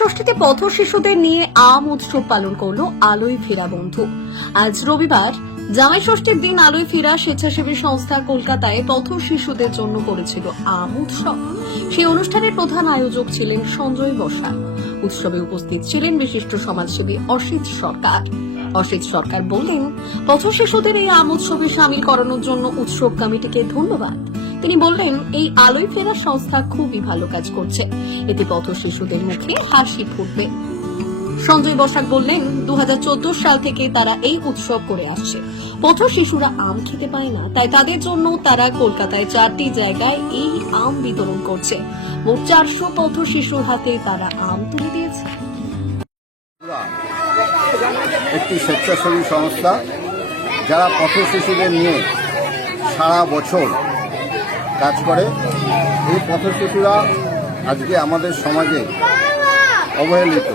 ষষ্ঠীতে পথ শিশুদের নিয়ে আম উৎসব পালন করলো আলোয় ফেরা বন্ধু। আজ রবিবার জামাই ষষ্ঠীর দিন আলোয় ফেরা স্বেচ্ছাসেবী সংস্থা কলকাতায় পথ শিশুদের জন্য করেছিল আম উৎসব। সেই অনুষ্ঠানের প্রধান আয়োজক ছিলেন সঞ্জয় বসাক। উৎসবে উপস্থিত ছিলেন বিশিষ্ট সমাজসেবী অসিত সরকার। অসিত সরকার বললেন, পথ শিশুদের এই আম উৎসবে সামিল করানোর জন্য উৎসব কমিটিকে ধন্যবাদ। তিনি বললেন, এই আলোয় ফেরা সংস্থা খুবই ভালো কাজ করছে, এতে পথ শিশুদের মুখে হাসি ফুটবে। সঞ্জয় বসাক বললেন, 2014 সাল থেকে তারা এই উৎসব করে আসছে। পথ শিশুরা আম খেতে পায় না, তাই তাদের জন্য তারা কলকাতায় 4টি জায়গায় এই আম বিতরণ করছে। মোট 400 পথ শিশুর হাতে তারা আম তুলে দিয়েছে। একটি স্বেচ্ছাসেবী সংস্থা যারা পথ শিশুদের নিয়ে সারা বছর কাজ করে। এই পথ শিশুরা আজকে আমাদের সমাজে অবহেলিত।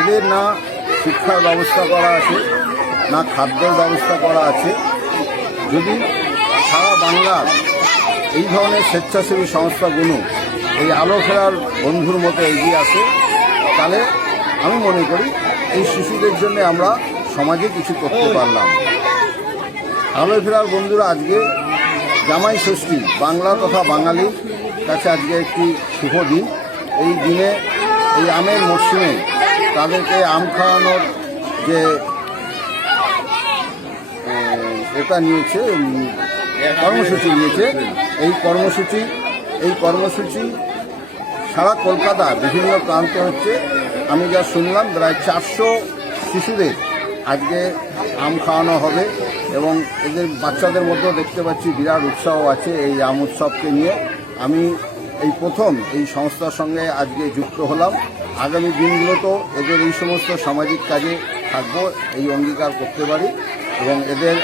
এদের না শিক্ষার ব্যবস্থা করা আছে, না খাদ্যের ব্যবস্থা করা আছে। যদি সারা বাংলার এই ধরনের স্বেচ্ছাসেবী সংস্থাগুলো এই আলো ফেরার বন্ধুর মতো এগিয়ে আসে, তাহলে আমি মনে করি এই শিশুদের জন্য আমরা সমাজে কিছু করতে পারলাম। আলো ফেরার বন্ধুরা আজকে জামাই ষষ্ঠী বাংলা তথা বাঙালির কাছে আজকে একটি শুভ দিন। এই দিনে এই আমের মরশুমে তাদেরকে আম খাওয়ানোর যে এটা নিয়েছে, কর্মসূচি নিয়েছে, এই কর্মসূচি সারা কলকাতা বিভিন্ন প্রান্তে হচ্ছে। আমি যা শুনলাম প্রায় 400 শিশুদের আজকে আম খাওয়ানো হবে এবং এদের বাচ্চাদের মধ্যেও দেখতে পাচ্ছি বিরাট উৎসাহ আছে এই আম উৎসবকে নিয়ে। আমি এই প্রথম এই সংস্থার সঙ্গে আজকে যুক্ত হলাম। আগামী দিনগুলোতেও এদের এই সমস্ত সামাজিক কাজে থাকবো, এই অঙ্গীকার করতে পারি এবং এদের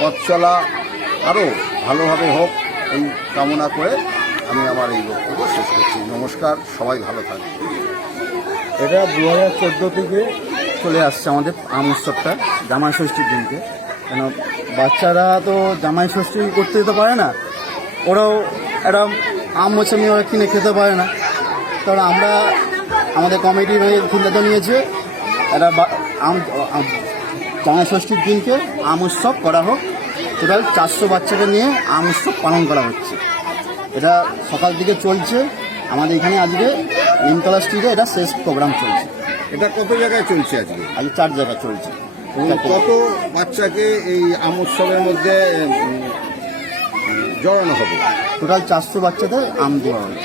পথ চলা আরও ভালোভাবে হোক এই কামনা করে আমি আমার এই বক্তব্য শেষ করছি। নমস্কার, সবাই ভালো থাকবে। এটা 2014 থেকে চলে আসছে আমাদের আম উৎসবটা জামাই ষষ্ঠীর দিনকে। কেন বাচ্চারা তো জামাই ষষ্ঠী করতে যেতে পারে না, ওরাও একটা আম মোছামি ওরা কিনে খেতে পারে না। কারণ আমরা আমাদের কমিটির সিদ্ধান্ত নিয়েছে একটা জামাই ষষ্ঠীর দিনকে আম উৎসব করা হোক। টোটাল 400 বাচ্চাকে নিয়ে আম উৎসব পালন করা হচ্ছে। এটা সকাল থেকে চলছে আমাদের এখানে। আজকে নিমতলা স্ট্রিটে এটা শেষ প্রোগ্রাম চলছে। এটা কত জায়গায় চলছে আজকে? আজকে 4 জায়গায় চলছে। কত বাচ্চাকে এই আম উৎসবের মধ্যে জড়ানো হবে? টোটাল 400 বাচ্চাদের আম দেওয়া হবে।